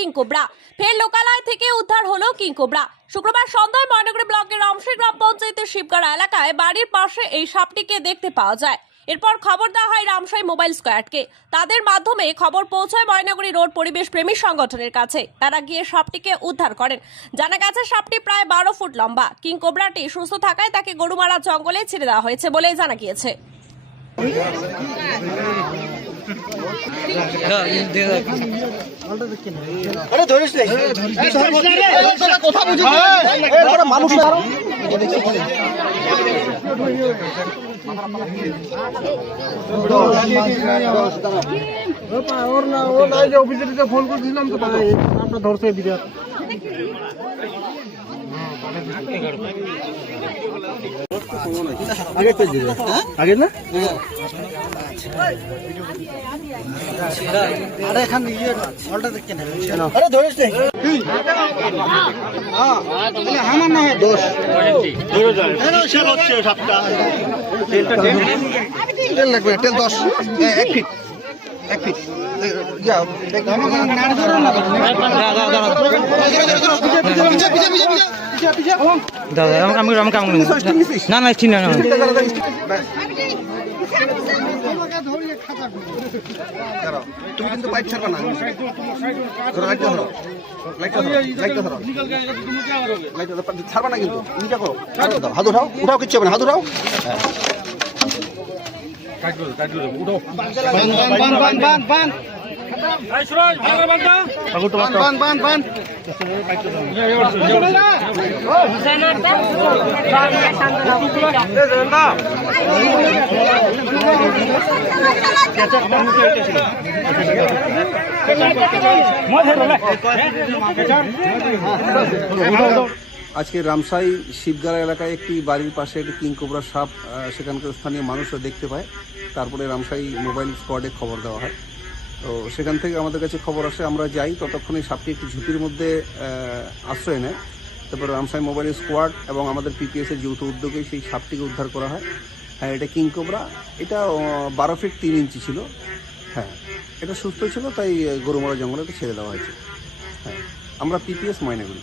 King Cobra ফের লোকালয় থেকে উদ্ধার হলো কিংকোবরা শুক্রবার সন্ধ্যায় ময়নগরী ব্লকের রামশ্রী গ্রাম পঞ্চায়েতের শিবগড়া এলাকায় বাড়ির পাশে এই সাপটিকে দেখতে পাওয়া যায়। এরপর খবর দেওয়া হয় রামসাই মোবাইল স্কোয়াডকে। তাদের মাধ্যমে খবর পৌঁছায় ময়নাগুড়ি রোড পরিবেশ প্রেমী সংগঠনের কাছে। তারা গিয়ে সাপটিকে উদ্ধার করেন। জানা গেছে, সাপটি প্রায় বারো ফুট লম্বা। কিং কোবরাটি সুস্থ থাকায় তাকে গরুমারা জঙ্গলে ছেড়ে দেওয়া হয়েছে বলে জানা গিয়েছে। মানুষ ওর না। ও নাই যে অফিসে ফোন করছিলাম তো আপনার ধরছে বিরাট আগে না? আরে এখান ইয়ে ফলটা দেখতে না আরে ধরিস আমার না। দোষ তেল লাগবে তেল দশ এক ফিট দেখ দাদা আমি কাম না না ঠিক না দাঁড়াও, তুমি কিন্তু পাইপ ছাড়বা না। ধরো লাইটটা ধরো। লাইটটা ধরো লাইটটা ধরো। লাইটটা ধরো ছাড়বা না কিন্তু। নিটা করো। দাও হাত উঠাও। উঠাও কিচ্ছু হবে না। হাত উঠাও। বান বান বান আজকে রামসাই শিবগাড়া এলাকায় একটি বাড়ির পাশে একটি কিং কোবরা সাপ সেখানকার স্থানীয় মানুষরা দেখতে পায়। তারপরে রামসাই মোবাইল স্কোয়াডে খবর দেওয়া হয়। তো সেখান থেকে আমাদের কাছে খবর আসে, আমরা যাই, ততক্ষণে সাপটি একটি ঝুঁকির মধ্যে আশ্রয় নেয়। তারপরে রামসাই মোবাইল স্কোয়াড এবং আমাদের পিপিএসের যৌথ উদ্যোগে সেই সাপটিকে উদ্ধার করা হয়। হ্যাঁ এটা কিং কোবরা। এটা বারো ফিট তিন ইঞ্চি ছিল। হ্যাঁ এটা সুস্থ ছিল, তাই গরুমারা জঙ্গলে ছেড়ে দেওয়া হয়েছে। হ্যাঁ আমরা পিপিএস ময়নাগুড়ি।